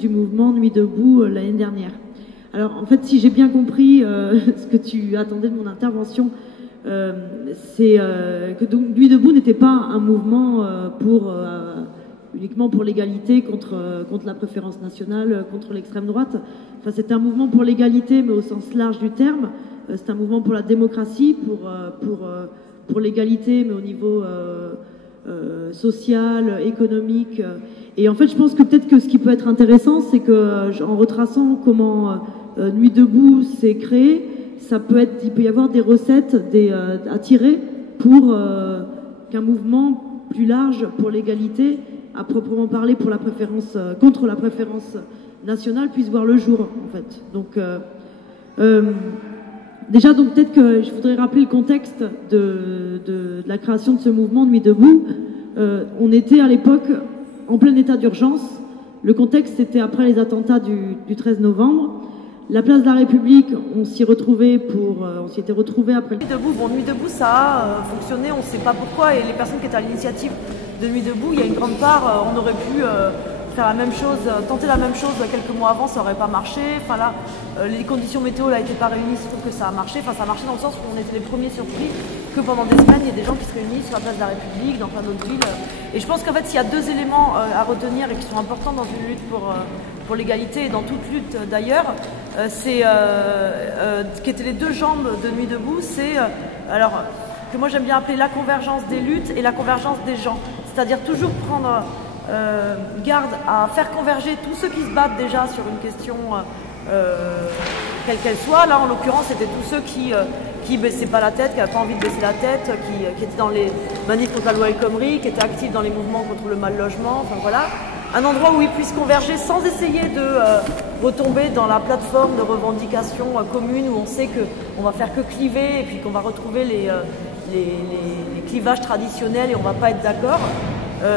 du mouvement Nuit debout l'année dernière. Alors en fait, si j'ai bien compris ce que tu attendais de mon intervention, c'est que donc, Nuit debout n'était pas un mouvement uniquement pour l'égalité contre la préférence nationale, contre l'extrême droite. Enfin, c'est un mouvement pour l'égalité, mais au sens large du terme. C'est un mouvement pour la démocratie, pour l'égalité, mais au niveau social, économique. Et en fait, je pense que peut-être que ce qui peut être intéressant, c'est que en retraçant comment Nuit debout s'est créé, il peut y avoir des recettes à tirer pour qu'un mouvement plus large pour l'égalité, à proprement parler pour la préférence contre la préférence nationale, puisse voir le jour, en fait. Donc déjà, donc peut-être que je voudrais rappeler le contexte de la création de ce mouvement Nuit debout. On était à l'époque en plein état d'urgence. Le contexte, c'était après les attentats du 13 novembre. La place de la République, on s'y était retrouvés après. Nuit debout, Nuit debout, ça a fonctionné, on ne sait pas pourquoi, et les personnes qui étaient à l'initiative de Nuit debout, il y a une grande part, on aurait pu faire la même chose, tenter la même chose quelques mois avant, ça n'aurait pas marché. Enfin là, les conditions météo n'étaient pas réunies, je trouve que ça a marché. Enfin, ça a marché dans le sens où on était les premiers surpris que pendant des semaines, il y a des gens qui se réunissent sur la place de la République, dans plein d'autres villes. Et je pense qu'en fait, s'il y a deux éléments à retenir et qui sont importants dans une lutte pour l'égalité et dans toute lutte d'ailleurs, qui étaient les deux jambes de Nuit debout, c'est alors que moi j'aime bien appeler la convergence des luttes et la convergence des gens. C'est-à-dire toujours prendre garde à faire converger tous ceux qui se battent déjà sur une question quelle qu'elle soit. Là en l'occurrence c'était tous ceux qui baissaient pas la tête, qui n'avaient pas envie de baisser la tête, qui étaient dans les manifs contre la loi El Khomri, qui étaient actifs dans les mouvements contre le mal logement, enfin voilà. Un endroit où ils puissent converger sans essayer de retomber dans la plateforme de revendication commune où on sait qu'on va faire que cliver et puis qu'on va retrouver les clivages traditionnels et on va pas être d'accord.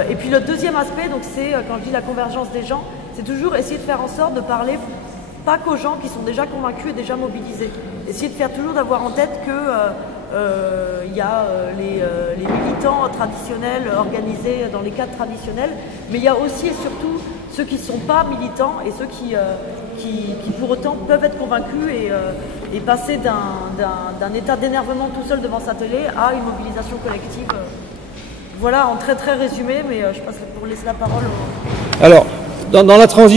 Et puis le deuxième aspect, donc c'est quand je dis la convergence des gens, c'est toujours essayer de faire en sorte de parler pas qu'aux gens qui sont déjà convaincus et déjà mobilisés. Essayer de faire toujours d'avoir en tête que il y a les militants traditionnels organisés dans les cadres traditionnels, mais il y a aussi et surtout ceux qui ne sont pas militants et ceux qui pour autant peuvent être convaincus et passer d'un état d'énervement tout seul devant sa télé à une mobilisation collective. Voilà, en très très résumé, mais je passe pour laisser la parole Alors, dans la transition